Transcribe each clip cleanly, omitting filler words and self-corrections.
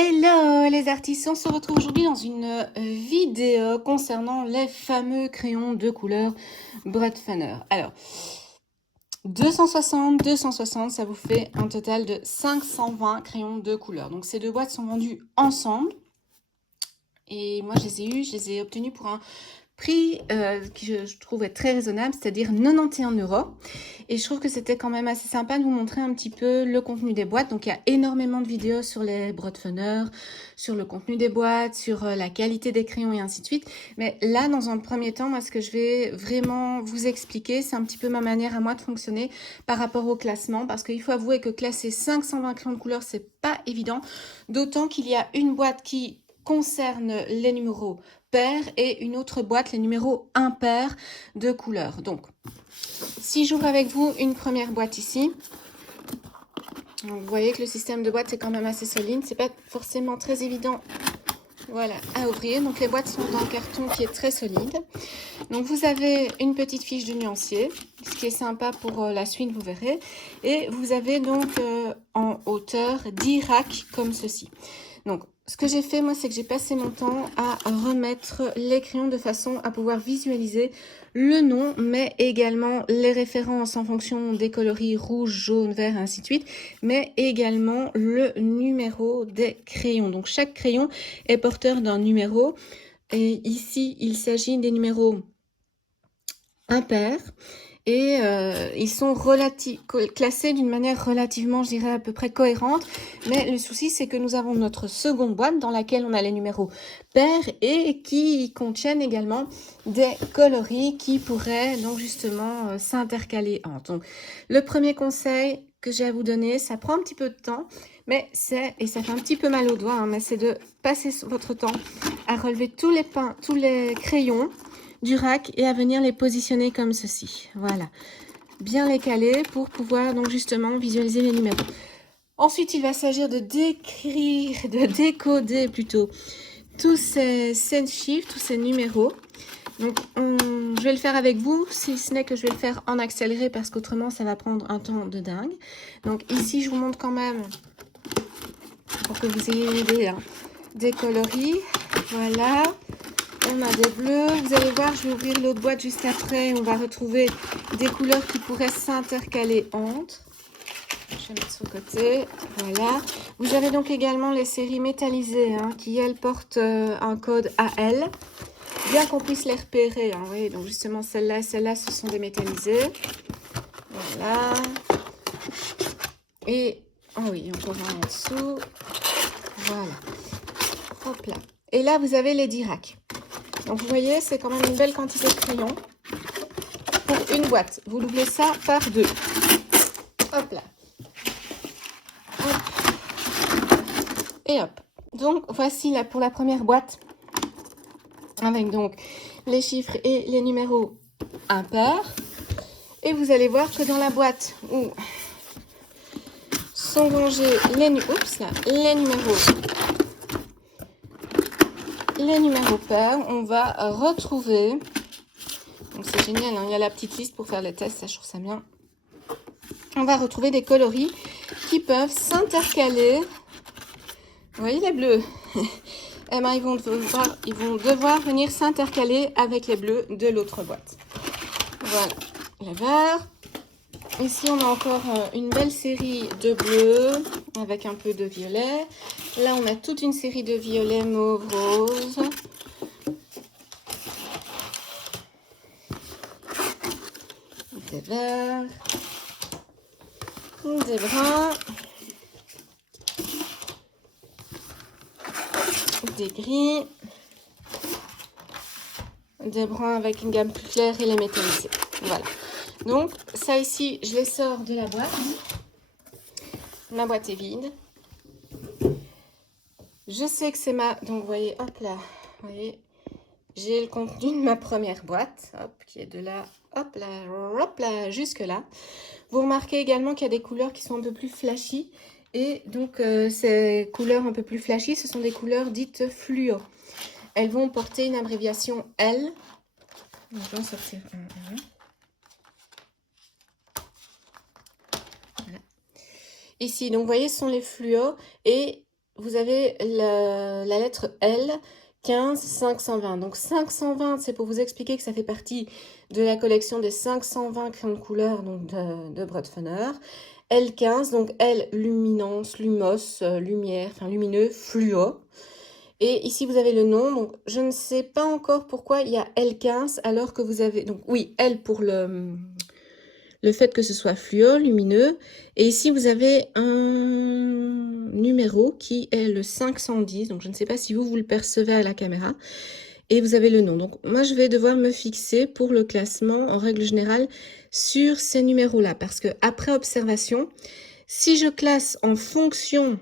Hello les artistes, on se retrouve aujourd'hui dans une vidéo concernant les fameux crayons de couleur Brotfunner. Alors, 260, ça vous fait un total de 520 crayons de couleur. Donc ces deux boîtes sont vendues ensemble. Et moi je les ai obtenus pour un prix que je trouvais très raisonnable, c'est-à-dire 91 €. Et je trouve que c'était quand même assez sympa de vous montrer un petit peu le contenu des boîtes. Donc il y a énormément de vidéos sur les Brotfunner, sur le contenu des boîtes, sur la qualité des crayons et ainsi de suite. Mais là, dans un premier temps, moi, ce que je vais vraiment vous expliquer, c'est un petit peu ma manière à moi de fonctionner par rapport au classement. Parce qu'il faut avouer que classer 520 crayons de couleur, c'est pas évident. D'autant qu'il y a une boîte qui concerne les numéros pairs et une autre boîte, les numéros impairs de couleur. Donc, si j'ouvre avec vous une première boîte ici, donc vous voyez que le système de boîte est quand même assez solide. C'est pas forcément très évident, voilà, à ouvrir. Donc les boîtes sont en carton qui est très solide. Donc vous avez une petite fiche de nuancier, ce qui est sympa pour la suite, vous verrez. Et vous avez donc en hauteur 10 racks comme ceci. Donc, ce que j'ai fait, moi, c'est que j'ai passé mon temps à remettre les crayons de façon à pouvoir visualiser le nom, mais également les références en fonction des coloris rouge, jaune, vert, et ainsi de suite, mais également le numéro des crayons. Donc, chaque crayon est porteur d'un numéro. Et ici, il s'agit des numéros impairs. Et ils sont classés d'une manière relativement, je dirais, à peu près cohérente. Mais le souci, c'est que nous avons notre seconde boîte dans laquelle on a les numéros pairs et qui contiennent également des coloris qui pourraient donc justement s'intercaler entre. Donc, le premier conseil que j'ai à vous donner, ça prend un petit peu de temps, mais et ça fait un petit peu mal aux doigts, hein, mais c'est de passer votre temps à relever tous les crayons du rack et à venir les positionner comme ceci. Voilà, bien les caler pour pouvoir donc justement visualiser les numéros. Ensuite, il va s'agir de décoder plutôt tous ces chiffres, tous ces numéros. Donc, je vais le faire avec vous, si ce n'est que je vais le faire en accéléré parce qu'autrement, ça va prendre un temps de dingue. Donc ici, je vous montre quand même, pour que vous ayez une idée, hein, des coloris. Voilà. On a des bleus. Vous allez voir, je vais ouvrir l'autre boîte juste après. On va retrouver des couleurs qui pourraient s'intercaler entre. Je vais mettre sur le côté. Voilà. Vous avez donc également les séries métallisées hein, qui, elles, portent un code AL. Bien qu'on puisse les repérer. Hein, oui, donc justement, celle-là et celle-là, ce sont des métallisées. Voilà. Et, oh oui, encore un en dessous. Voilà. Hop là. Et là, vous avez les 10 racks. Donc, vous voyez, c'est quand même une belle quantité de crayons pour une boîte. Vous doublez ça par 2. Hop là. Hop. Et hop. Donc, voici là pour la première boîte avec donc les chiffres et les numéros impairs. Et vous allez voir que dans la boîte où sont rangés les numéros pairs, on va retrouver. Donc c'est génial, hein, il y a la petite liste pour faire les tests, ça je trouve ça bien. On va retrouver des coloris qui peuvent s'intercaler. Vous voyez les bleus? Eh ben, ils vont devoir venir s'intercaler avec les bleus de l'autre boîte. Voilà, les verts. Ici, on a encore une belle série de bleus avec un peu de violet. Là, on a toute une série de violets, mauve, rose. Des verts. Des bruns. Des gris. Des bruns avec une gamme plus claire et les métallisés. Voilà. Donc, ça ici, je les sors de la boîte. Ma boîte est vide. Je sais que c'est donc vous voyez, hop là, vous voyez, j'ai le contenu de ma première boîte, hop, qui est de là, hop là, jusque là. Vous remarquez également qu'il y a des couleurs qui sont un peu plus flashy. Et donc, ces couleurs un peu plus flashy, ce sont des couleurs dites fluo. Elles vont porter une abréviation L. Donc, je vais en sortir un. Voilà. Ici, donc vous voyez, ce sont les fluos. Et vous avez la lettre L, 15 520. Donc 520, c'est pour vous expliquer que ça fait partie de la collection des 520 crayons de couleur donc de Brodfunner. L15, donc L, luminance, lumos, lumière, enfin lumineux, fluo. Et ici, vous avez le nom. Donc, je ne sais pas encore pourquoi il y a L15 alors que vous avez... Donc, oui, L pour le fait que ce soit fluo, lumineux. Et ici, vous avez un numéro qui est le 510. Donc, je ne sais pas si vous le percevez à la caméra. Et vous avez le nom. Donc, moi, je vais devoir me fixer pour le classement, en règle générale, sur ces numéros-là. Parce que après observation, si je classe en fonction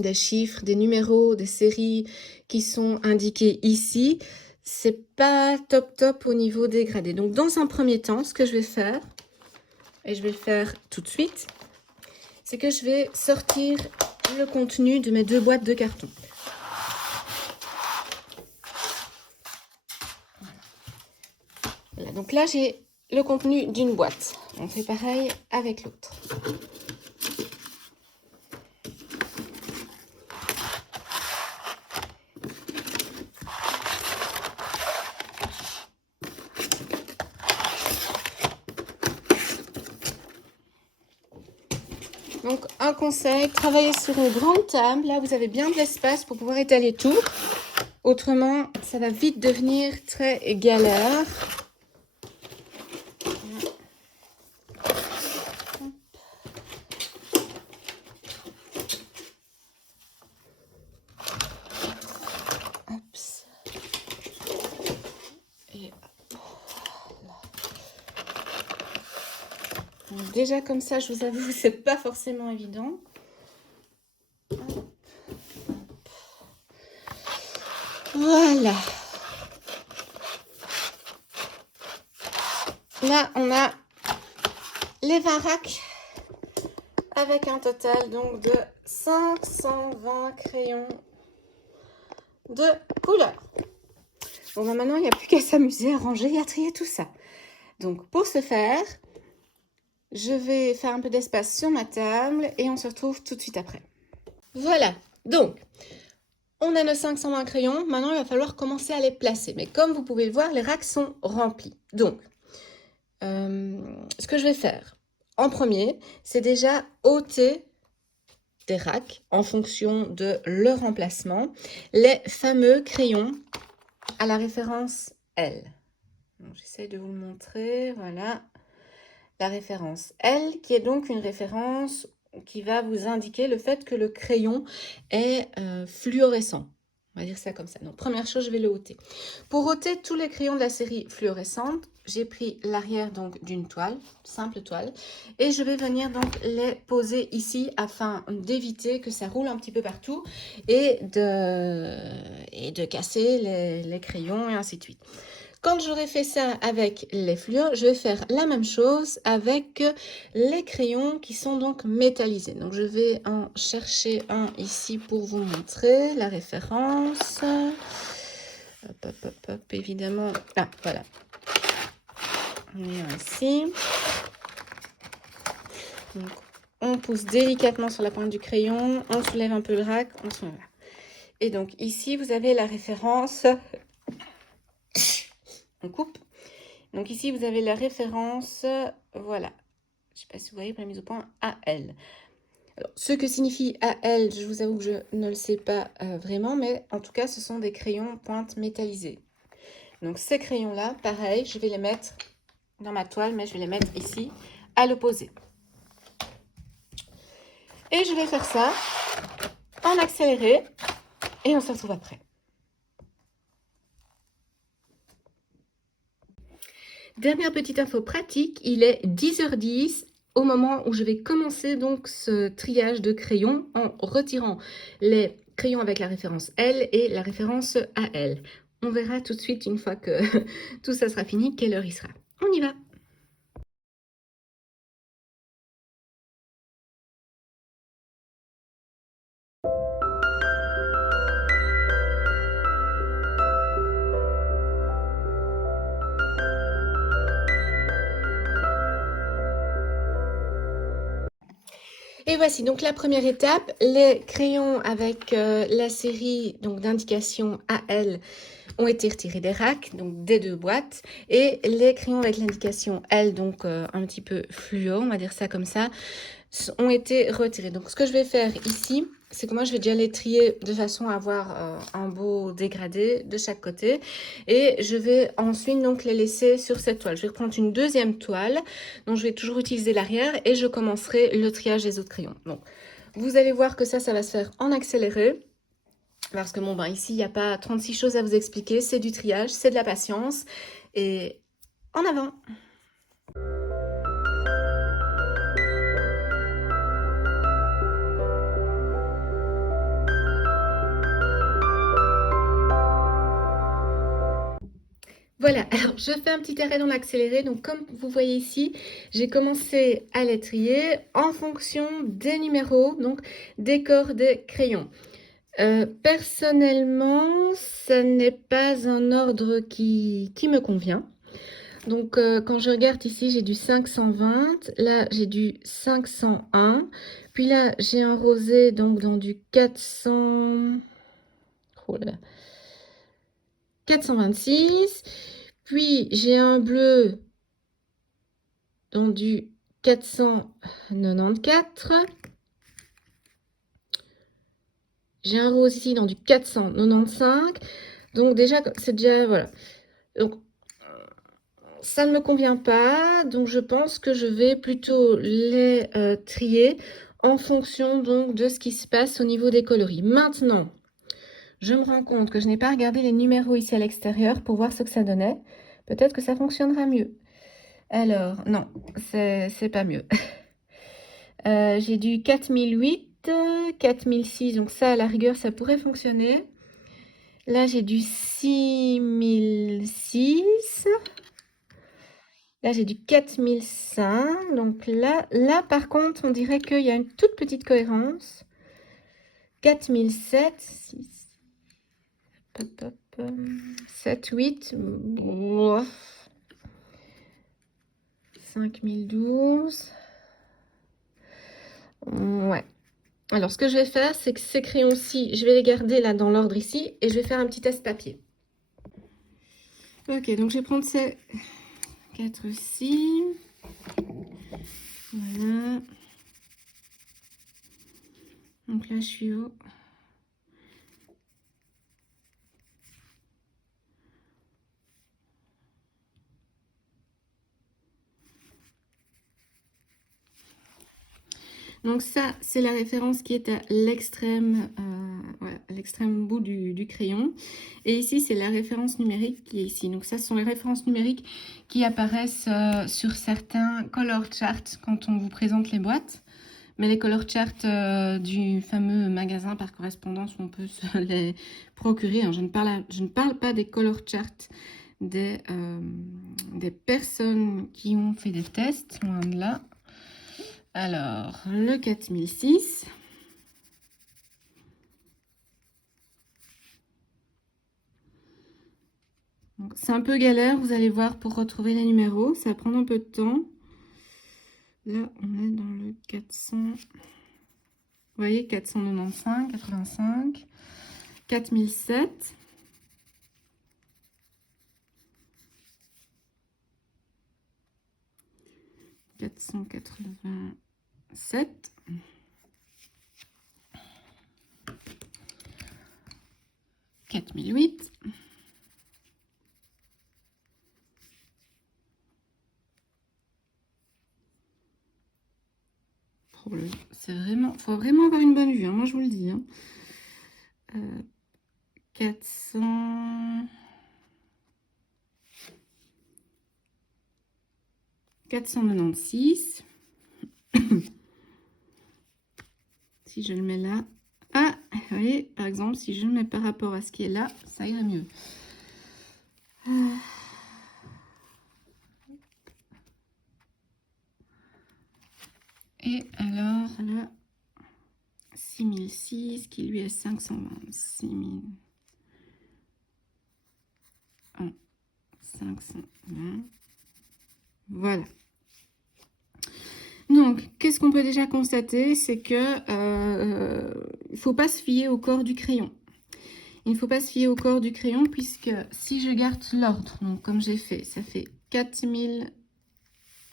des chiffres, des numéros, des séries qui sont indiqués ici, c'est pas top au niveau des gradés. Donc, dans un premier temps, ce que je vais faire, et je vais le faire tout de suite, c'est que je vais sortir le contenu de mes 2 boîtes de carton. Voilà, donc là, j'ai le contenu d'une boîte. On fait pareil avec l'autre. Donc, un conseil, travaillez sur une grande table. Là, vous avez bien de l'espace pour pouvoir étaler tout. Autrement, ça va vite devenir très galère. Et donc, déjà comme ça, je vous avoue, c'est pas forcément évident. Voilà. Là, on a les 20 racks avec un total donc de 520 crayons de couleur. Bon, ben maintenant, il n'y a plus qu'à s'amuser à ranger et à trier tout ça. Donc, pour ce faire, je vais faire un peu d'espace sur ma table et on se retrouve tout de suite après. Voilà. Donc, on a nos 520 crayons. Maintenant, il va falloir commencer à les placer. Mais comme vous pouvez le voir, les racks sont remplis. Donc, ce que je vais faire en premier, c'est déjà ôter des racks en fonction de leur emplacement, les fameux crayons à la référence L. J'essaie de vous le montrer, voilà, la référence L, qui est donc une référence qui va vous indiquer le fait que le crayon est fluorescent. On va dire ça comme ça. Donc, première chose, je vais le ôter. Pour ôter tous les crayons de la série fluorescente, j'ai pris l'arrière donc d'une toile, simple toile, et je vais venir donc les poser ici afin d'éviter que ça roule un petit peu partout et de casser les crayons et ainsi de suite. Quand j'aurai fait ça avec les fluos, je vais faire la même chose avec les crayons qui sont donc métallisés. Donc, je vais en chercher un ici pour vous montrer la référence. Hop, hop, hop, hop, évidemment. Ah, voilà. On est ici. Donc, on pousse délicatement sur la pointe du crayon. On soulève un peu le rack. On soulève. Et donc, ici, vous avez la référence. On coupe. Donc ici, vous avez la référence, voilà. Je ne sais pas si vous voyez pour la mise au point, AL. Alors, ce que signifie AL, je vous avoue que je ne le sais pas vraiment, mais en tout cas, ce sont des crayons pointe métallisés. Donc ces crayons-là, pareil, je vais les mettre dans ma toile, mais je vais les mettre ici, à l'opposé. Et je vais faire ça en accéléré, et on se retrouve après. Dernière petite info pratique, il est 10h10 au moment où je vais commencer donc ce triage de crayons en retirant les crayons avec la référence L et la référence AL. On verra tout de suite une fois que tout ça sera fini, quelle heure il sera. On y va! Et voici donc la première étape, les crayons avec la série d'indication AL ont été retirés des racks, donc des 2 boîtes, et les crayons avec l'indication L, donc un petit peu fluo, on va dire ça comme ça, ont été retirés. Donc ce que je vais faire ici, c'est que moi je vais déjà les trier de façon à avoir un beau dégradé de chaque côté, et je vais ensuite donc les laisser sur cette toile. Je vais reprendre une deuxième toile, donc je vais toujours utiliser l'arrière, et je commencerai le triage des autres crayons. Donc vous allez voir que ça va se faire en accéléré. Parce que bon, ben ici, il n'y a pas 36 choses à vous expliquer. C'est du triage, c'est de la patience. Et en avant! Voilà, alors je fais un petit arrêt dans l'accéléré. Donc comme vous voyez ici, j'ai commencé à les trier en fonction des numéros, donc des corps des crayons. Personnellement, ce n'est pas un ordre qui me convient. Donc, quand je regarde ici, j'ai du 520, là, j'ai du 501, puis là, j'ai un rosé donc dans du 400... Oh là là. 426, puis j'ai un bleu dans du 494, j'ai un rose ici dans du 495, donc déjà, c'est déjà, voilà. Donc, ça ne me convient pas, donc je pense que je vais plutôt les trier en fonction donc de ce qui se passe au niveau des coloris. Maintenant, je me rends compte que je n'ai pas regardé les numéros ici à l'extérieur pour voir ce que ça donnait. Peut-être que ça fonctionnera mieux. Alors, non, c'est pas mieux. J'ai du 4008, 4006, donc ça à la rigueur ça pourrait fonctionner. Là j'ai du 6006. Là, j'ai du 4005. Donc là, par contre, on dirait qu'il y a une toute petite cohérence. 4007, 6, 7, 8, 5012. Ouais. Alors, ce que je vais faire, c'est que ces crayons-ci, je vais les garder là dans l'ordre ici et je vais faire un petit test papier. Ok, donc je vais prendre ces 4-ci. Voilà. Donc là, je suis au... Donc ça, c'est la référence qui est à l'extrême voilà, bout du crayon. Et ici, c'est la référence numérique qui est ici. Donc ça, ce sont les références numériques qui apparaissent sur certains color charts quand on vous présente les boîtes. Mais les color charts du fameux magasin par correspondance où on peut se les procurer, hein, je ne parle pas des color charts des personnes qui ont fait des tests, loin de là. Alors, le 4006. C'est un peu galère, vous allez voir, pour retrouver les numéros. Ça va prendre un peu de temps. Là, on est dans le 400. Vous voyez, 495, 85, 4007. « 487. 4008. C'est vraiment, faut vraiment avoir une bonne vue, hein, moi je vous le dis. Hein. 496. Si je le mets là. Ah, vous voyez, par exemple, si je le mets par rapport à ce qui est là, ça irait mieux. Et alors, là, 6006, qui lui est 520. 6000. 520. Voilà. Donc, qu'est-ce qu'on peut déjà constater? C'est que il ne faut pas se fier au corps du crayon. Il ne faut pas se fier au corps du crayon puisque si je garde l'ordre, donc comme j'ai fait, ça fait 4000,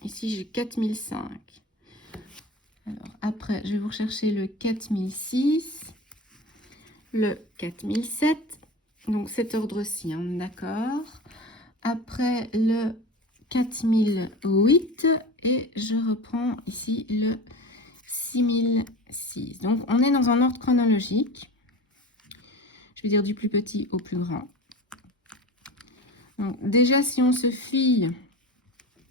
ici j'ai 4005. Alors après, je vais vous rechercher le 4006, le 4007, donc cet ordre-ci, hein, d'accord. Après le 4008 et je reprends ici le 6006. Donc on est dans un ordre chronologique. Je vais dire du plus petit au plus grand. Donc, déjà, si on se fie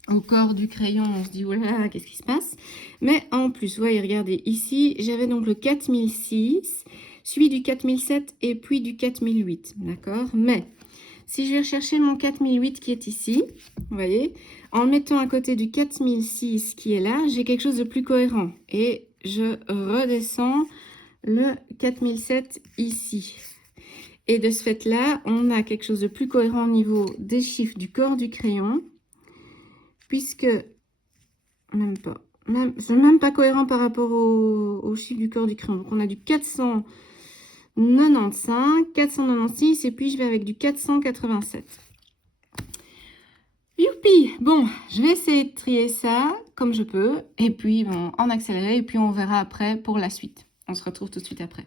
au corps du crayon, on se dit, voilà, qu'est-ce qui se passe? Mais en plus, voyez, regardez, ici, j'avais donc le 4006, suivi du 4007 et puis du 4008, d'accord? Mais, si je vais rechercher mon 4008 qui est ici, vous voyez, en le mettant à côté du 4006 qui est là, j'ai quelque chose de plus cohérent. Et je redescends le 4007 ici. Et de ce fait-là, on a quelque chose de plus cohérent au niveau des chiffres du corps du crayon, puisque, c'est même pas cohérent par rapport au chiffre du corps du crayon. Donc on a du 495, 496, et puis je vais avec du 487. Youpi! Bon, je vais essayer de trier ça comme je peux, et puis bon, en accéléré, et puis on verra après pour la suite. On se retrouve tout de suite après.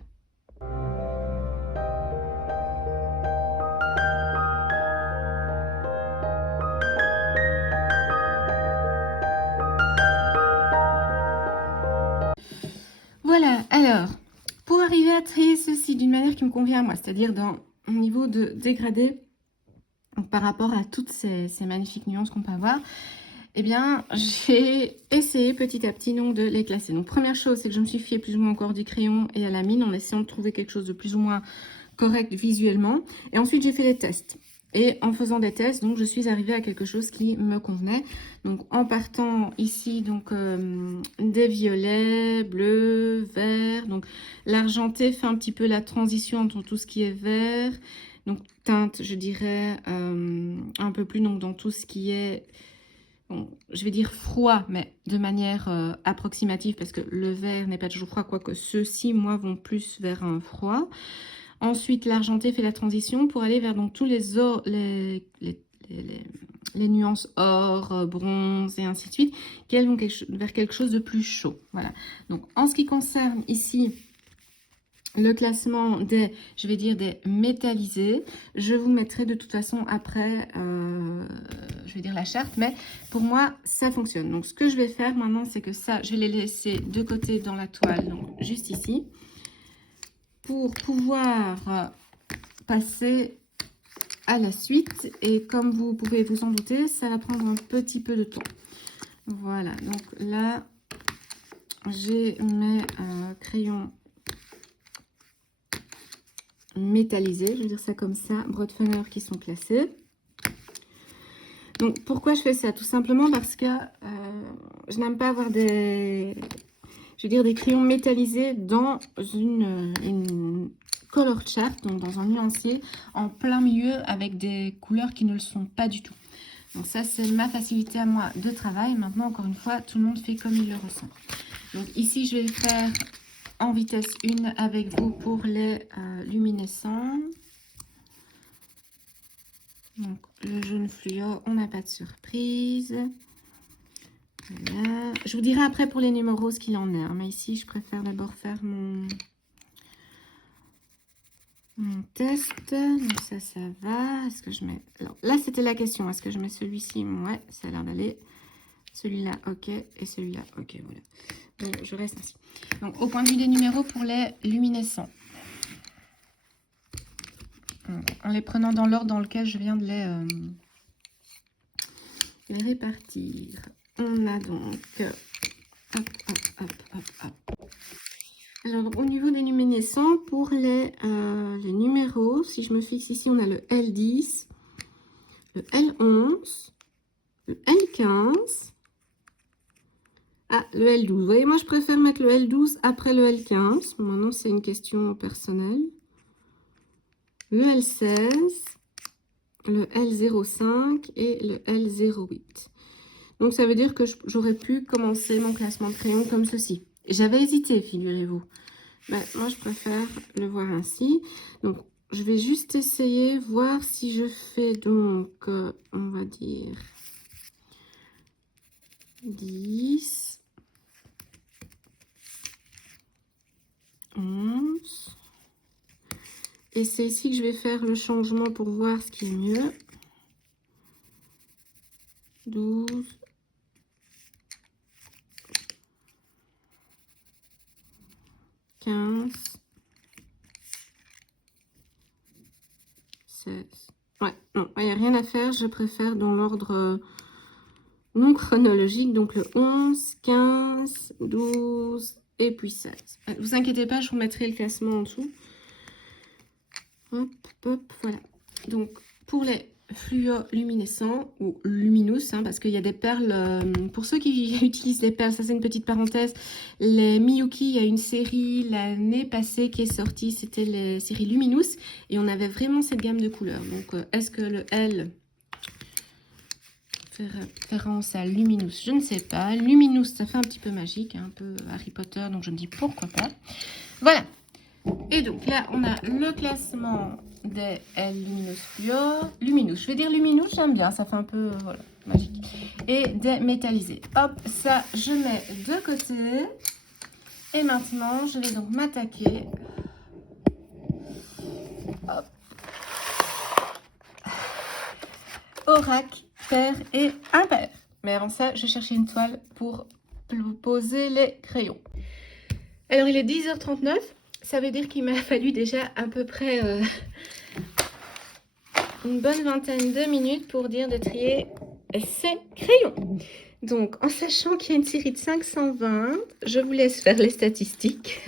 Voilà, alors, pour arriver à trier ceci d'une manière qui me convient à moi, c'est-à-dire dans au niveau de dégradé, par rapport à toutes ces magnifiques nuances qu'on peut avoir, eh bien, j'ai essayé petit à petit donc, de les classer. Donc, première chose, c'est que je me suis fiée plus ou moins au corps du crayon et à la mine en essayant de trouver quelque chose de plus ou moins correct visuellement. Et ensuite, j'ai fait les tests. Et en faisant des tests, donc je suis arrivée à quelque chose qui me convenait. Donc en partant ici, donc des violets, bleus, verts. Donc l'argenté fait un petit peu la transition entre tout ce qui est vert. Donc teinte, je dirais, un peu plus donc, dans tout ce qui est, bon, je vais dire froid, mais de manière approximative, parce que le vert n'est pas toujours froid, quoique ceux-ci, moi, vont plus vers un froid. Ensuite, l'argenté fait la transition pour aller vers donc tous les nuances or, bronze et ainsi de suite, qui elles vont vers quelque chose de plus chaud. Voilà. Donc, en ce qui concerne ici le classement des, je vais dire, des métallisés, je vous mettrai de toute façon après, je vais dire la charte, mais pour moi, ça fonctionne. Donc, ce que je vais faire maintenant, c'est que ça, je vais les laisser de côté dans la toile, donc juste ici, pour pouvoir passer à la suite. Et comme vous pouvez vous en douter, ça va prendre un petit peu de temps. Voilà, donc là, j'ai mes crayons métallisés, je veux dire ça comme ça, Broadfunner qui sont classés. Donc pourquoi je fais ça? Tout simplement parce que je n'aime pas avoir des, je veux dire, des crayons métallisés dans une color chart, donc dans un nuancier en plein milieu avec des couleurs qui ne le sont pas du tout. Donc ça, c'est ma facilité à moi de travail. Maintenant, encore une fois, tout le monde fait comme il le ressent. Donc ici, je vais faire en vitesse 1 avec vous pour les luminescents. Donc le jaune fluo, on n'a pas de surprise. Voilà. Je vous dirai après pour les numéros ce qu'il en est. Hein. Mais ici, je préfère d'abord faire mon test. Donc ça va. Est-ce que je mets... Alors là, c'était la question. Est-ce que je mets celui-ci? Ouais, ça a l'air d'aller. Celui-là, ok. Et celui-là, ok. Voilà. Donc, je reste ainsi. Donc, au point de vue des numéros pour les luminescents. En les prenant dans l'ordre dans lequel je viens de les répartir. On a donc... hop, hop, hop, hop, hop. Alors, au niveau des luminescents, pour les numéros, si je me fixe ici, on a le L10, le L11, le L15, le L12. Vous voyez, moi, je préfère mettre le L12 après le L15. Maintenant, c'est une question personnelle. Le L16, le L05 et le L08. Donc ça veut dire que j'aurais pu commencer mon classement de crayon comme ceci. J'avais hésité, figurez-vous. Mais moi, je préfère le voir ainsi. Donc, je vais juste essayer, voir si je fais donc, on va dire, 10, 11. Et c'est ici que je vais faire le changement pour voir ce qui est mieux. 12. 15. 16. Ouais, non, il n'y a rien à faire. Je préfère dans l'ordre non chronologique. Donc le 11, 15, 12 et puis 16. Ne vous inquiétez pas, je vous mettrai le classement en dessous. Hop, hop, voilà. Donc pour les fluoluminescents ou luminous, hein, parce qu'il y a des perles, pour ceux qui utilisent les perles, ça c'est une petite parenthèse, les Miyuki, il y a une série l'année passée qui est sortie, c'était les séries luminous, et on avait vraiment cette gamme de couleurs. Donc est-ce que le L fait référence à luminous? Je ne sais pas. Luminous, ça fait un petit peu magique, hein, un peu Harry Potter, donc je me dis pourquoi pas. Voilà. Et donc là, on a le classement des L luminous fluo. Luminous, je vais dire luminous, j'aime bien, ça fait un peu voilà, magique. Et des métallisés. Hop, ça, je mets de côté. Et maintenant, je vais donc m'attaquer. Hop. Au rack, pair et impair. Mais avant ça, je cherchais une toile pour poser les crayons. Alors, il est 10h39. Ça veut dire qu'il m'a fallu déjà à peu près une bonne vingtaine de minutes pour dire de trier ces crayons. Donc, en sachant qu'il y a une série de 520, je vous laisse faire les statistiques.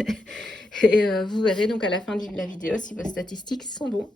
Et vous verrez donc à la fin de la vidéo si vos statistiques sont bons.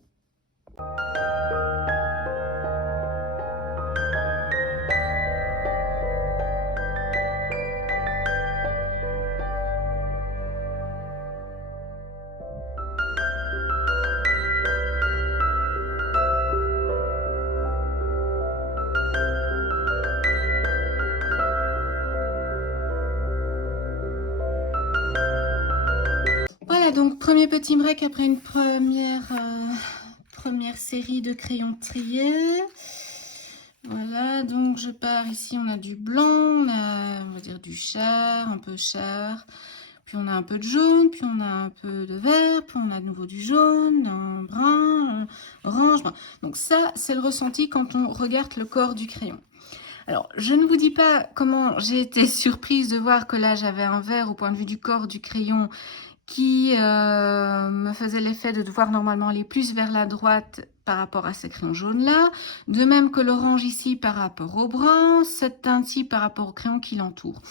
Voilà, donc premier petit break après une première série de crayons triés. Voilà, donc je pars ici, on a du blanc, on va dire du chair, un peu chair, puis on a un peu de jaune, puis on a un peu de vert, puis on a de nouveau du jaune, un brun, orange. Brun. Donc ça, c'est le ressenti quand on regarde le corps du crayon. Alors, je ne vous dis pas comment j'ai été surprise de voir que là, j'avais un vert au point de vue du corps du crayon qui me faisait l'effet de devoir normalement aller plus vers la droite par rapport à ces crayons jaunes-là. De même que l'orange ici par rapport au brun, cette teinte-ci par rapport au crayon qui l'entoure.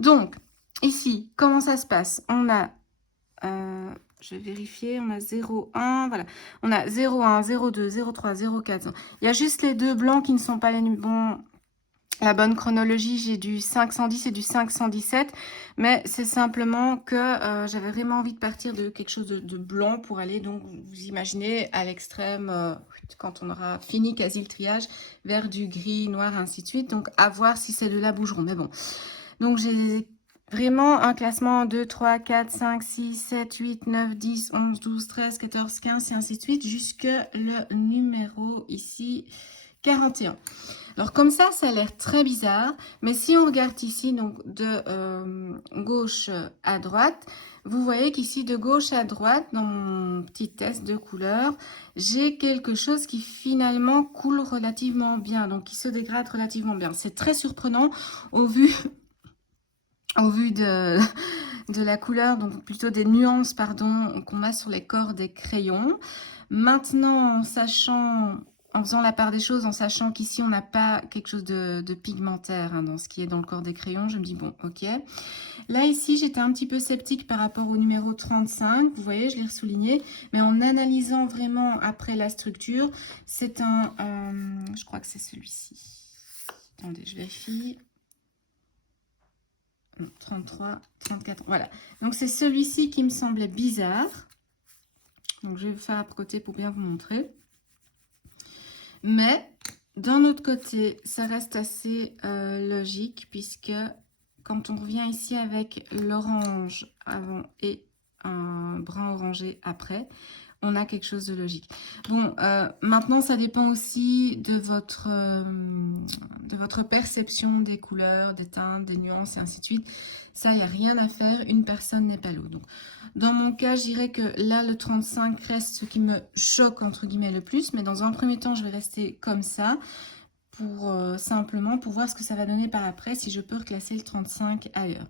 Donc, ici, comment ça se passe? On a, je vais vérifier, on a 0,1, voilà. On a 0,1, 0,2, 0,3, 0,4. Il y a juste les deux blancs qui ne sont pas les bons... La bonne chronologie, j'ai du 510 et du 517, mais c'est simplement que j'avais vraiment envie de partir de quelque chose de blanc pour aller, donc vous imaginez, à l'extrême, quand on aura fini quasi le triage, vers du gris, noir, ainsi de suite. Donc, à voir si ces deux-là bougeront. Mais bon, donc j'ai vraiment un classement 2, 3, 4, 5, 6, 7, 8, 9, 10, 11, 12, 13, 14, 15 et ainsi de suite, jusque le numéro ici, 41. Alors comme ça a l'air très bizarre, mais si on regarde ici, donc de gauche à droite, vous voyez qu'ici de gauche à droite, dans mon petit test de couleur, j'ai quelque chose qui finalement coule relativement bien, donc qui se dégrade relativement bien. C'est très surprenant au vu de la couleur, donc plutôt des nuances, pardon, qu'on a sur les corps des crayons. Maintenant, en faisant la part des choses, en sachant qu'ici, on n'a pas quelque chose de pigmentaire hein, dans ce qui est dans le corps des crayons, je me dis, bon, ok. Là, ici, j'étais un petit peu sceptique par rapport au numéro 35. Vous voyez, je l'ai ressouligné. Mais en analysant vraiment après la structure, c'est je crois que c'est celui-ci. Attendez, je vérifie. 33, 34, voilà. Donc, c'est celui-ci qui me semblait bizarre. Donc, je vais faire à côté pour bien vous montrer. Mais, D'un autre côté, ça reste assez logique puisque quand on revient ici avec l'orange avant et un brun orangé après, on a quelque chose de logique. Bon, maintenant, ça dépend aussi de votre perception des couleurs, des teintes, des nuances et ainsi de suite. Ça, il n'y a rien à faire. Une personne n'est pas l'autre. Donc, dans mon cas, je dirais que là, le 35 reste ce qui me choque, entre guillemets, le plus. Mais dans un premier temps, je vais rester comme ça pour simplement pour voir ce que ça va donner par après, si je peux reclasser le 35 ailleurs.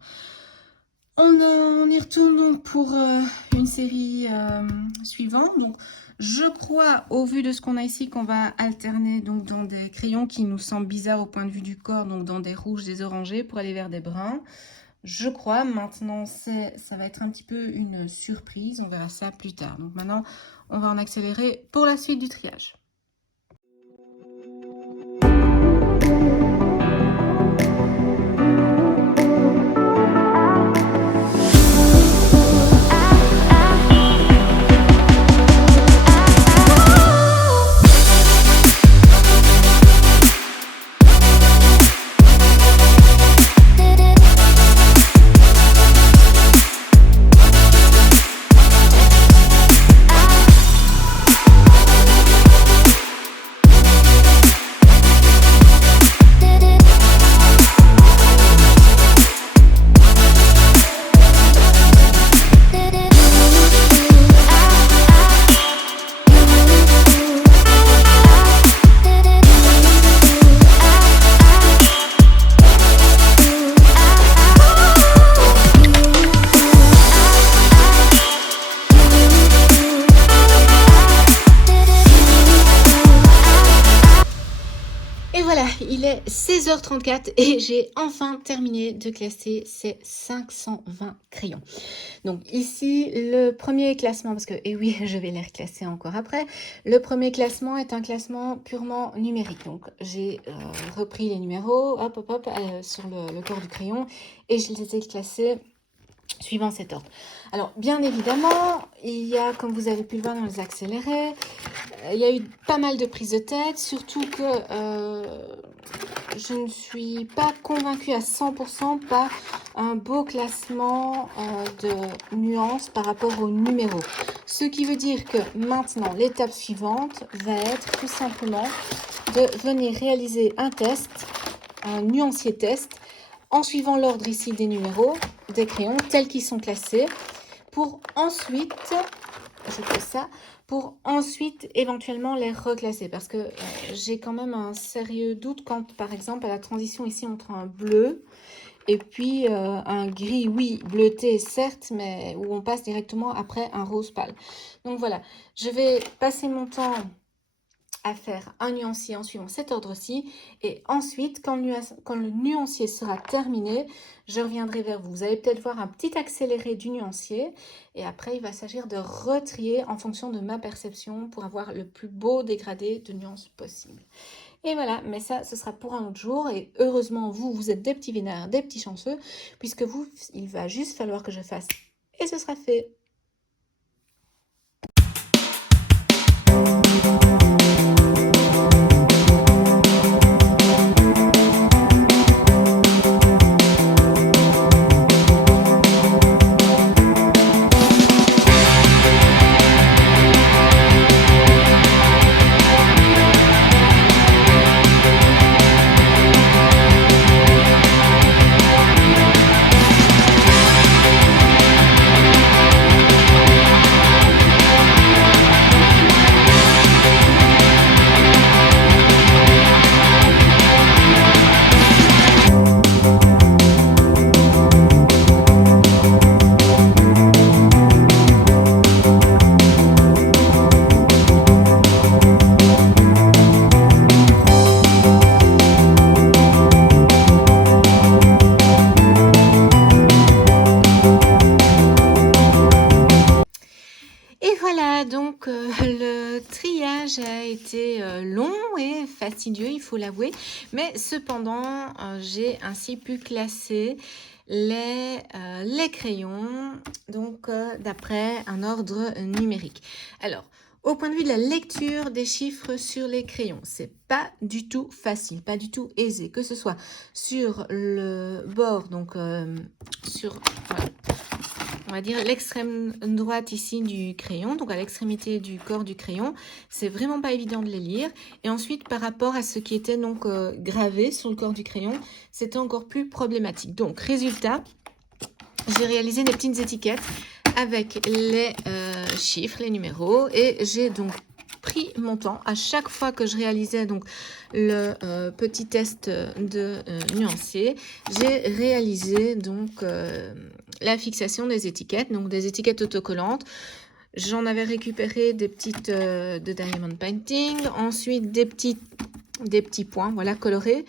On y retourne donc pour une série suivante. Donc, je crois, au vu de ce qu'on a ici, qu'on va alterner donc dans des crayons qui nous semblent bizarres au point de vue du corps, donc dans des rouges, des orangés, pour aller vers des bruns. Je crois, maintenant, ça va être un petit peu une surprise. On verra ça plus tard. Donc maintenant, on va en accélérer pour la suite du triage. Et voilà, il est 16h34 et j'ai enfin terminé de classer ces 520 crayons. Donc ici, le premier classement, parce que, et oui, je vais les reclasser encore après, le premier classement est un classement purement numérique. Donc j'ai repris les numéros, hop, hop, hop, sur le corps du crayon et je les ai classés suivant cet ordre. Alors, bien évidemment, il y a, comme vous avez pu le voir dans les accélérés, il y a eu pas mal de prises de tête, surtout que je ne suis pas convaincue à 100% par un beau classement de nuances par rapport aux numéros. Ce qui veut dire que maintenant, l'étape suivante va être tout simplement de venir réaliser un test, un nuancier test, en suivant l'ordre ici des numéros, des crayons tels qu'ils sont classés, pour ensuite, je fais ça, pour ensuite éventuellement les reclasser, parce que j'ai quand même un sérieux doute quand, par exemple, à la transition ici entre un bleu et puis un gris, oui, bleuté certes, mais où on passe directement après un rose pâle. Donc voilà, je vais passer mon temps à faire un nuancier en suivant cet ordre-ci, et ensuite quand le nuancier sera terminé, je reviendrai vers vous. Vous allez peut-être voir un petit accéléré du nuancier, et après il va s'agir de retrier en fonction de ma perception pour avoir le plus beau dégradé de nuances possible. Et voilà, mais ça, ce sera pour un autre jour, et heureusement vous êtes des petits vénards, des petits chanceux, puisque vous, il va juste falloir que je fasse, et ce sera fait. Et voilà, donc le triage a été long et fastidieux, il faut l'avouer, mais cependant, j'ai ainsi pu classer les crayons, donc d'après un ordre numérique. Alors, Au point de vue de la lecture des chiffres sur les crayons, c'est pas du tout facile, pas du tout aisé, que ce soit sur le bord, donc sur, voilà, on va dire l'extrême droite ici du crayon, donc à l'extrémité du corps du crayon, c'est vraiment pas évident de les lire. Et ensuite, par rapport à ce qui était donc gravé sur le corps du crayon, c'était encore plus problématique. Donc, résultat, j'ai réalisé des petites étiquettes avec les chiffres, les numéros, et j'ai donc pris mon temps à chaque fois que je réalisais donc le petit test de nuancier. J'ai réalisé donc la fixation des étiquettes, donc des étiquettes autocollantes. J'en avais récupéré des petites de Diamond Painting, ensuite des petits points, voilà, colorés.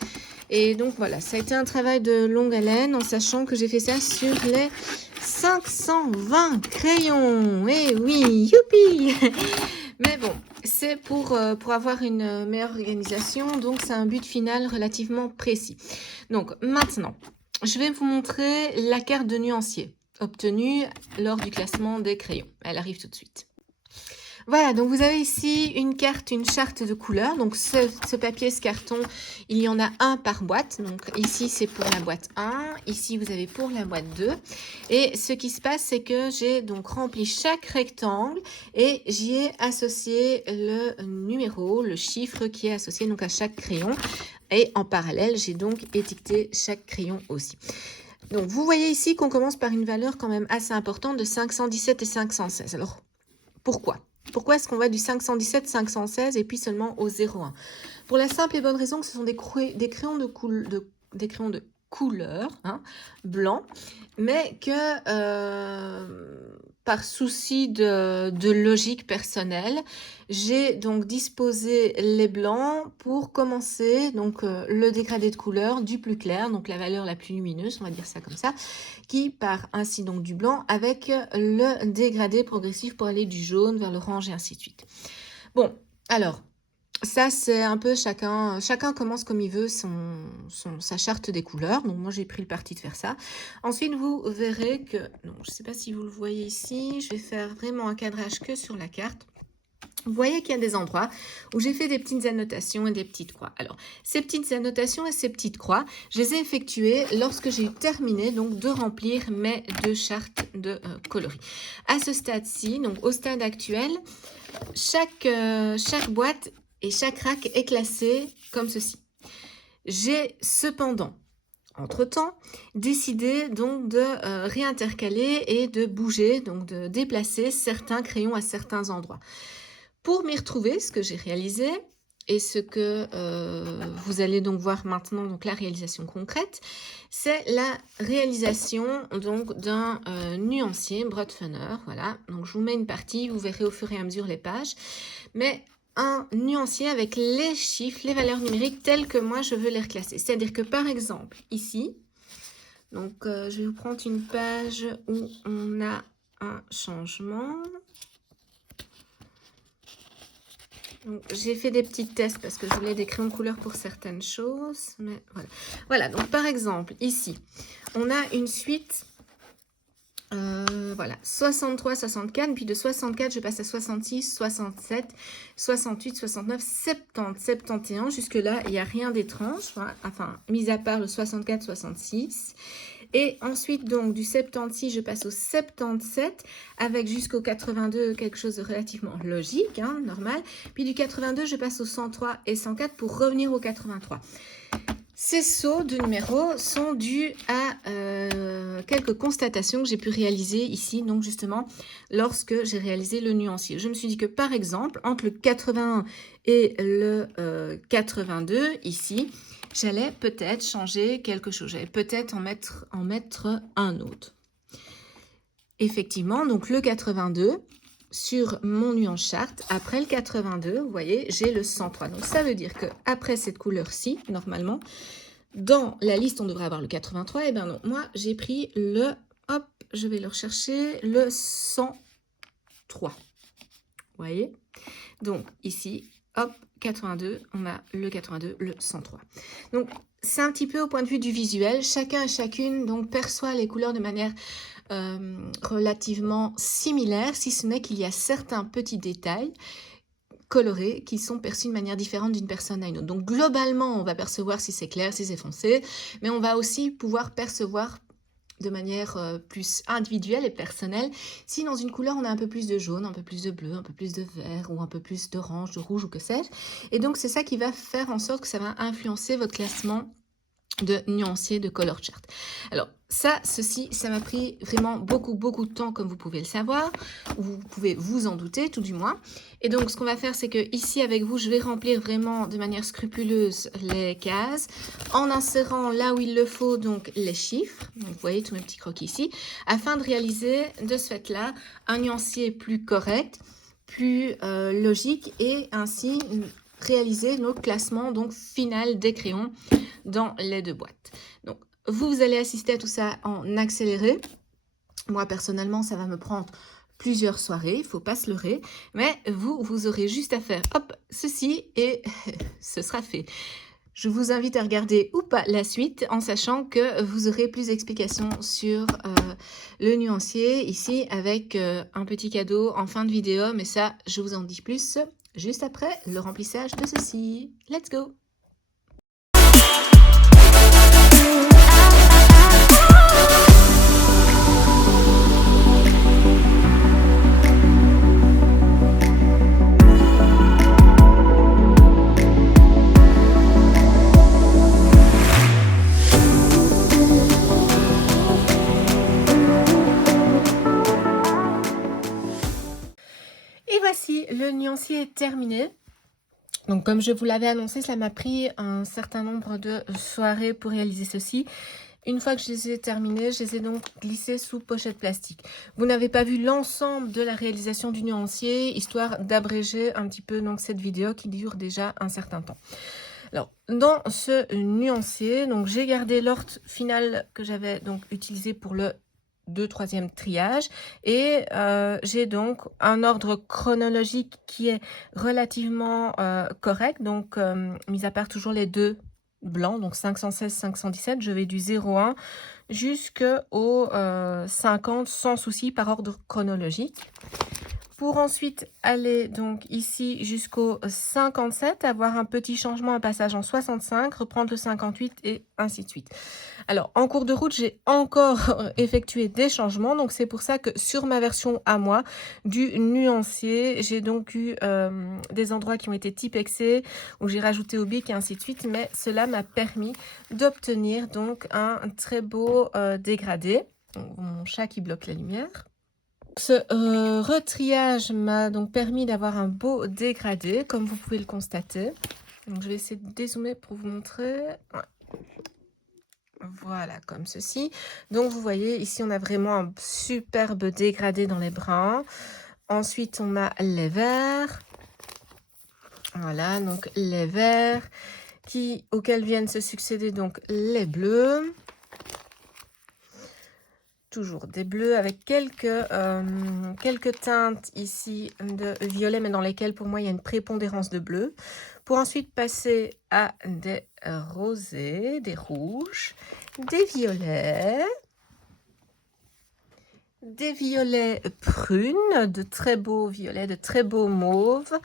Et donc voilà, ça a été un travail de longue haleine en sachant que j'ai fait ça sur les 520 crayons. Eh oui, youpi. Mais bon, c'est pour avoir une meilleure organisation, donc c'est un but final relativement précis. Donc maintenant, je vais vous montrer la carte de nuancier obtenue lors du classement des crayons. Elle arrive tout de suite. Voilà, donc vous avez ici une carte, une charte de couleurs. Donc ce papier, ce carton, il y en a un par boîte. Donc ici, c'est pour la boîte 1. Ici, vous avez pour la boîte 2. Et ce qui se passe, c'est que j'ai donc rempli chaque rectangle et j'y ai associé le numéro, le chiffre qui est associé donc à chaque crayon. Et en parallèle, j'ai donc étiqueté chaque crayon aussi. Donc, vous voyez ici qu'on commence par une valeur quand même assez importante de 517 et 516. Alors, pourquoi ? Pourquoi est-ce qu'on va du 517, 516 et puis seulement au 01 ? Pour la simple et bonne raison que ce sont des crayons de couleur, hein, blanc, mais que par souci de logique personnelle, j'ai donc disposé les blancs pour commencer donc le dégradé de couleur du plus clair, donc la valeur la plus lumineuse, on va dire ça comme ça, qui part ainsi donc du blanc avec le dégradé progressif pour aller du jaune vers l'orange et ainsi de suite. Bon, alors, ça c'est un peu chacun commence comme il veut sa charte des couleurs. Donc moi j'ai pris le parti de faire ça. Ensuite vous verrez que, non, je ne sais pas si vous le voyez ici, je vais faire vraiment un cadrage que sur la carte. Vous voyez qu'il y a des endroits où j'ai fait des petites annotations et des petites croix. Alors, ces petites annotations et ces petites croix, je les ai effectuées lorsque j'ai terminé donc de remplir mes deux chartes de coloris. À ce stade-ci, donc au stade actuel, chaque boîte et chaque rack est classé comme ceci. J'ai cependant, entre-temps, décidé donc de réintercaler et de bouger, donc de déplacer certains crayons à certains endroits. Pour m'y retrouver, ce que j'ai réalisé et ce que vous allez donc voir maintenant, donc la réalisation concrète, c'est la réalisation donc d'un nuancier Brotfunner. Voilà, donc je vous mets une partie, vous verrez au fur et à mesure les pages, mais un nuancier avec les chiffres, les valeurs numériques telles que moi je veux les reclasser. C'est-à-dire que par exemple ici, donc je vais vous prendre une page où on a un changement. J'ai fait des petits tests parce que je voulais des crayons de couleur pour certaines choses. Mais voilà. Voilà, donc par exemple, ici, on a une suite, voilà, 63, 64, puis de 64, je passe à 66, 67, 68, 69, 70, 71. Jusque-là, il n'y a rien d'étrange, voilà. Enfin, mis à part le 64, 66. Et ensuite, donc, du 76, je passe au 77, avec jusqu'au 82, quelque chose de relativement logique, hein, normal. Puis du 82, je passe au 103 et 104 pour revenir au 83. Ces sauts de numéros sont dus à quelques constatations que j'ai pu réaliser ici, donc justement, lorsque j'ai réalisé le nuancier. Je me suis dit que, par exemple, entre le 81 et le 82, ici, j'allais peut-être changer quelque chose. J'allais peut-être en mettre un autre. Effectivement, donc le 82, sur mon nuance charte, après le 82, vous voyez, j'ai le 103. Donc ça veut dire qu'après cette couleur-ci, normalement, dans la liste, on devrait avoir le 83. Et bien non, moi, j'ai pris le, hop, je vais le rechercher, le 103. Vous voyez? Donc ici, hop, 82, on a le 82, le 103. Donc, c'est un petit peu au point de vue du visuel. Chacun et chacune donc, perçoit les couleurs de manière relativement similaires, si ce n'est qu'il y a certains petits détails colorés qui sont perçus de manière différente d'une personne à une autre. Donc globalement, on va percevoir si c'est clair, si c'est foncé, mais on va aussi pouvoir percevoir de manière plus individuelle et personnelle, si dans une couleur on a un peu plus de jaune, un peu plus de bleu, un peu plus de vert ou un peu plus d'orange, de rouge ou que sais-je. Et donc c'est ça qui va faire en sorte que ça va influencer votre classement de nuancier de color chart. Alors ça m'a pris vraiment beaucoup de temps, comme vous pouvez le savoir, ou vous pouvez vous en douter tout du moins. Et donc ce qu'on va faire, c'est que ici avec vous, je vais remplir vraiment de manière scrupuleuse les cases en insérant là où il le faut donc les chiffres. Donc, vous voyez tous mes petits croquis ici, afin de réaliser de ce fait là un nuancier plus correct, plus logique, et ainsi réaliser nos classements donc final des crayons dans les deux boîtes. Donc vous allez assister à tout ça en accéléré. Moi personnellement ça va me prendre plusieurs soirées, il ne faut pas se leurrer, mais vous aurez juste à faire hop ceci et ce sera fait. Je vous invite à regarder ou pas la suite en sachant que vous aurez plus d'explications sur le nuancier ici avec un petit cadeau en fin de vidéo, mais ça je vous en dis plus juste après le remplissage de ceci. Let's go! Et voici, le nuancier est terminé. Donc comme je vous l'avais annoncé, cela m'a pris un certain nombre de soirées pour réaliser ceci. Une fois que je les ai terminés, je les ai donc glissés sous pochette plastique. Vous n'avez pas vu l'ensemble de la réalisation du nuancier, histoire d'abréger un petit peu donc cette vidéo qui dure déjà un certain temps. Alors, dans ce nuancier, donc j'ai gardé l'ordre final que j'avais donc utilisé pour le 2/3e triage, et j'ai donc un ordre chronologique qui est relativement correct, donc mis à part toujours les deux blancs, donc 516, 517, je vais du 01 jusqu'au 50 sans souci par ordre chronologique. Pour ensuite aller donc ici jusqu'au 57, avoir un petit changement, un passage en 65, reprendre le 58 et ainsi de suite. Alors en cours de route, j'ai encore effectué des changements, donc c'est pour ça que sur ma version à moi du nuancier, j'ai donc eu des endroits qui ont été typexés, où j'ai rajouté au bic et ainsi de suite, mais cela m'a permis d'obtenir donc un très beau dégradé. Mon chat qui bloque la lumière. Ce retriage m'a donc permis d'avoir un beau dégradé, comme vous pouvez le constater. Donc, je vais essayer de dézoomer pour vous montrer. Ouais. Voilà, comme ceci. Donc, vous voyez, ici, on a vraiment un superbe dégradé dans les bruns. Ensuite, on a les verts. Voilà, donc les verts auxquels viennent se succéder donc les bleus. Toujours des bleus avec quelques teintes ici de violet, mais dans lesquelles pour moi il y a une prépondérance de bleu. Pour ensuite passer à des rosés, des rouges, des violets prunes, de très beaux violets, de très beaux mauves.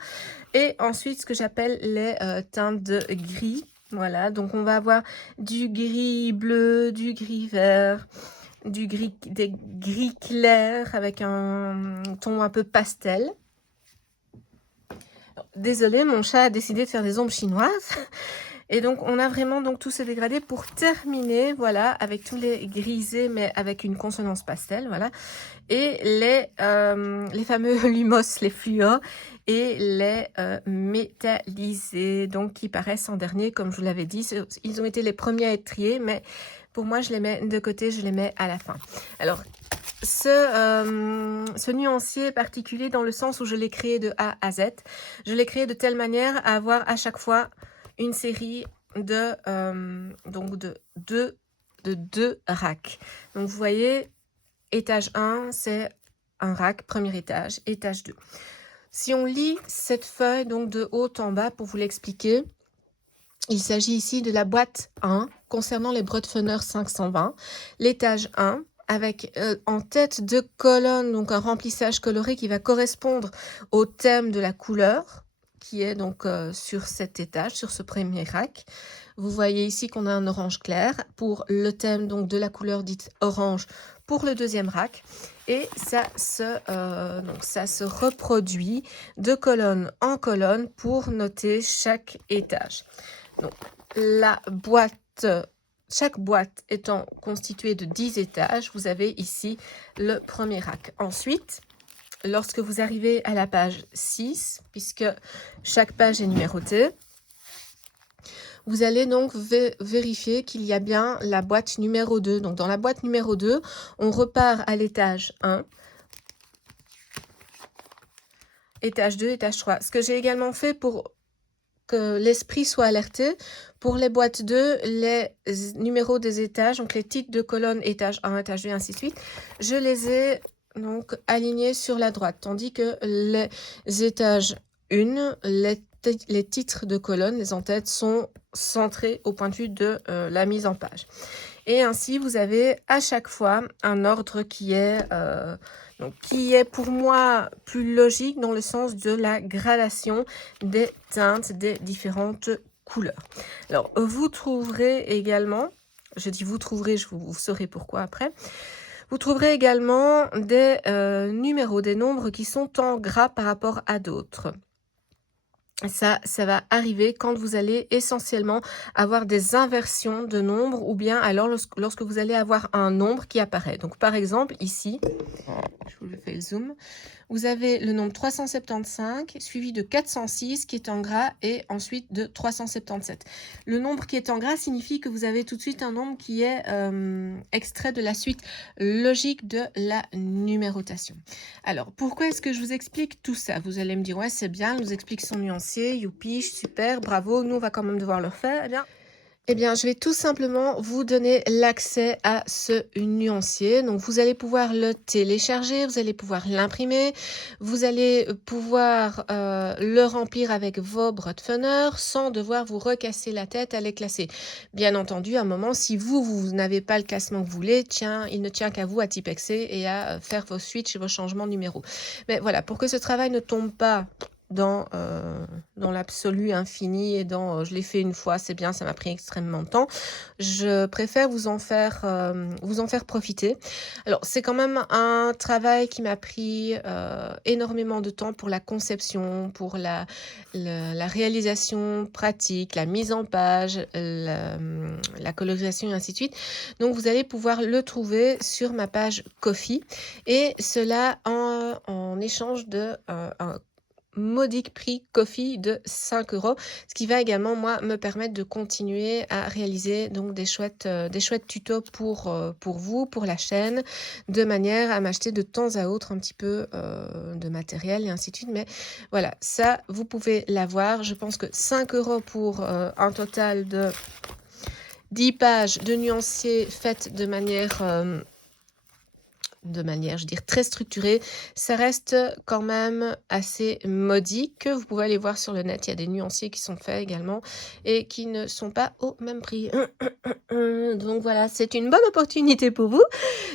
Et ensuite ce que j'appelle les teintes de gris. Voilà, donc on va avoir du gris bleu, du gris vert, des gris clairs avec un ton un peu pastel. Désolée, mon chat a décidé de faire des ombres chinoises. Et donc, on a vraiment donc tous ces dégradés pour terminer, voilà, avec tous les grisés, mais avec une consonance pastel, voilà. Et les fameux lumos, les fluos, et les métallisés, donc qui paraissent en dernier, comme je vous l'avais dit. Ils ont été les premiers à être triés, mais pour moi, je les mets de côté, je les mets à la fin. Alors, ce nuancier est particulier dans le sens où je l'ai créé de A à Z. Je l'ai créé de telle manière à avoir à chaque fois une série de deux racks. Donc, vous voyez, étage 1, c'est un rack, premier étage, étage 2. Si on lit cette feuille donc de haut en bas pour vous l'expliquer, il s'agit ici de la boîte 1 concernant les Brodfener 520, l'étage 1. avec en tête de colonne donc un remplissage coloré qui va correspondre au thème de la couleur qui est donc sur cet étage, sur ce premier rack. Vous voyez ici qu'on a un orange clair pour le thème donc de la couleur dite orange pour le deuxième rack. Et ça se reproduit de colonne en colonne pour noter chaque étage. Donc, chaque boîte étant constituée de 10 étages, vous avez ici le premier rack. Ensuite, lorsque vous arrivez à la page 6, puisque chaque page est numérotée, vous allez donc vérifier qu'il y a bien la boîte numéro 2. Donc, dans la boîte numéro 2, on repart à l'étage 1. Étage 2, étage 3. Ce que j'ai également fait pour que l'esprit soit alerté, pour les boîtes 2, les numéros des étages, donc les titres de colonne, étage 1, étage 2, ainsi de suite, je les ai donc alignés sur la droite, tandis que les étages 1, les titres de colonne, les en-têtes, sont centrés au point de vue de la mise en page. Et ainsi, vous avez à chaque fois un ordre qui est pour moi plus logique dans le sens de la gradation des teintes des différentes couleurs. Alors, vous trouverez également, je dis vous trouverez, vous saurez pourquoi après, vous trouverez également des numéros, des nombres qui sont en gras par rapport à d'autres. Ça va arriver quand vous allez essentiellement avoir des inversions de nombres ou bien alors lorsque vous allez avoir un nombre qui apparaît. Donc, par exemple, ici, je vous le fais le zoom, vous avez le nombre 375 suivi de 406 qui est en gras et ensuite de 377. Le nombre qui est en gras signifie que vous avez tout de suite un nombre qui est extrait de la suite logique de la numérotation. Alors, pourquoi est-ce que je vous explique tout ça? Vous allez me dire, ouais, c'est bien, elle nous explique son nuancier, youpi, super, bravo, nous on va quand même devoir le faire. Eh bien, je vais tout simplement vous donner l'accès à ce nuancier. Donc, vous allez pouvoir le télécharger, vous allez pouvoir l'imprimer, vous allez pouvoir le remplir avec vos Brotfunner sans devoir vous recasser la tête à les classer. Bien entendu, à un moment, si vous n'avez pas le classement que vous voulez, il ne tient qu'à vous à typexer et à faire vos switches et vos changements de numéro. Mais voilà, pour que ce travail ne tombe pas dans l'absolu infini et dans je l'ai fait une fois, c'est bien, ça m'a pris extrêmement de temps. Je préfère vous en faire profiter. Alors, c'est quand même un travail qui m'a pris énormément de temps pour la conception, pour la réalisation pratique, la mise en page, la colorisation et ainsi de suite. Donc, vous allez pouvoir le trouver sur ma page Ko-fi et cela en échange de un modique prix Ko-fi de 5 €, ce qui va également moi me permettre de continuer à réaliser donc des chouettes tutos pour vous, pour la chaîne, de manière à m'acheter de temps à autre un petit peu de matériel et ainsi de suite. Mais voilà, ça vous pouvez l'avoir. Je pense que 5 € pour un total de 10 pages de nuanciers faites de manière je veux dire, très structurée, ça reste quand même assez modique. Vous pouvez aller voir sur le net, il y a des nuanciers qui sont faits également et qui ne sont pas au même prix. Donc voilà, c'est une bonne opportunité pour vous.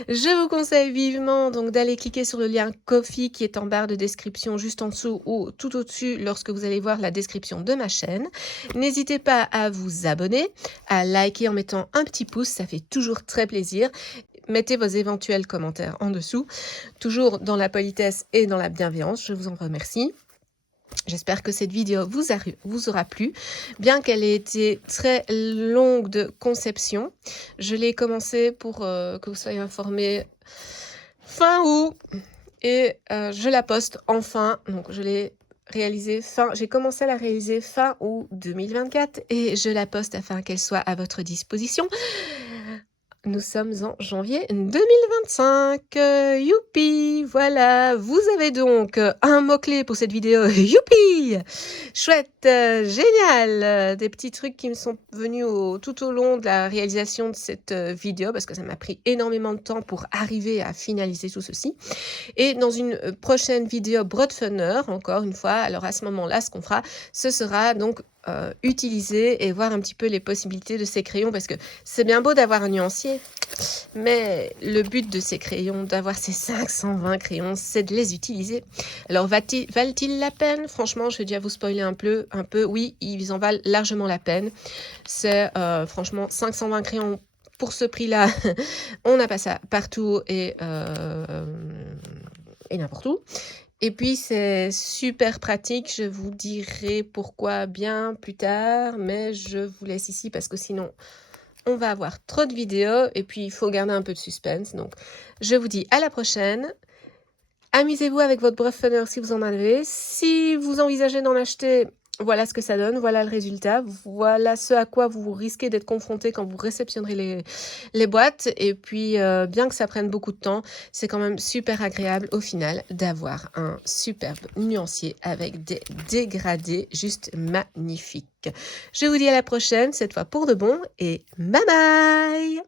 Je vous conseille vivement donc d'aller cliquer sur le lien Ko-fi qui est en barre de description juste en dessous ou tout au-dessus lorsque vous allez voir la description de ma chaîne. N'hésitez pas à vous abonner, à liker en mettant un petit pouce, ça fait toujours très plaisir. Mettez vos éventuels commentaires en dessous, toujours dans la politesse et dans la bienveillance, je vous en remercie. J'espère que cette vidéo vous aura plu, bien qu'elle ait été très longue de conception. Je l'ai commencé pour que vous soyez informés fin août et je la poste enfin, donc je l'ai j'ai commencé à la réaliser fin août 2024 et je la poste afin qu'elle soit à votre disposition. Nous sommes en janvier 2025. Youpi! Voilà, vous avez donc un mot-clé pour cette vidéo. Youpi! Chouette, génial! Des petits trucs qui me sont venus tout au long de la réalisation de cette vidéo parce que ça m'a pris énormément de temps pour arriver à finaliser tout ceci. Et dans une prochaine vidéo Brotfunner, encore une fois, alors à ce moment-là, ce qu'on fera, ce sera donc utiliser et voir un petit peu les possibilités de ces crayons, parce que c'est bien beau d'avoir un nuancier, mais le but de ces crayons, d'avoir ces 520 crayons, c'est de les utiliser. Alors valent-ils la peine? Franchement, je vais déjà vous spoiler un peu. Oui, ils en valent largement la peine. C'est franchement 520 crayons pour ce prix-là. On n'a pas ça partout et n'importe où. Et puis, c'est super pratique. Je vous dirai pourquoi bien plus tard, mais je vous laisse ici parce que sinon, on va avoir trop de vidéos et puis il faut garder un peu de suspense. Donc, je vous dis à la prochaine. Amusez-vous avec votre Breath Funner si vous en avez. Si vous envisagez d'en acheter, voilà ce que ça donne, voilà le résultat, voilà ce à quoi vous risquez d'être confronté quand vous réceptionnerez les boîtes. Et puis, bien que ça prenne beaucoup de temps, c'est quand même super agréable au final d'avoir un superbe nuancier avec des dégradés juste magnifiques. Je vous dis à la prochaine, cette fois pour de bon, et bye bye!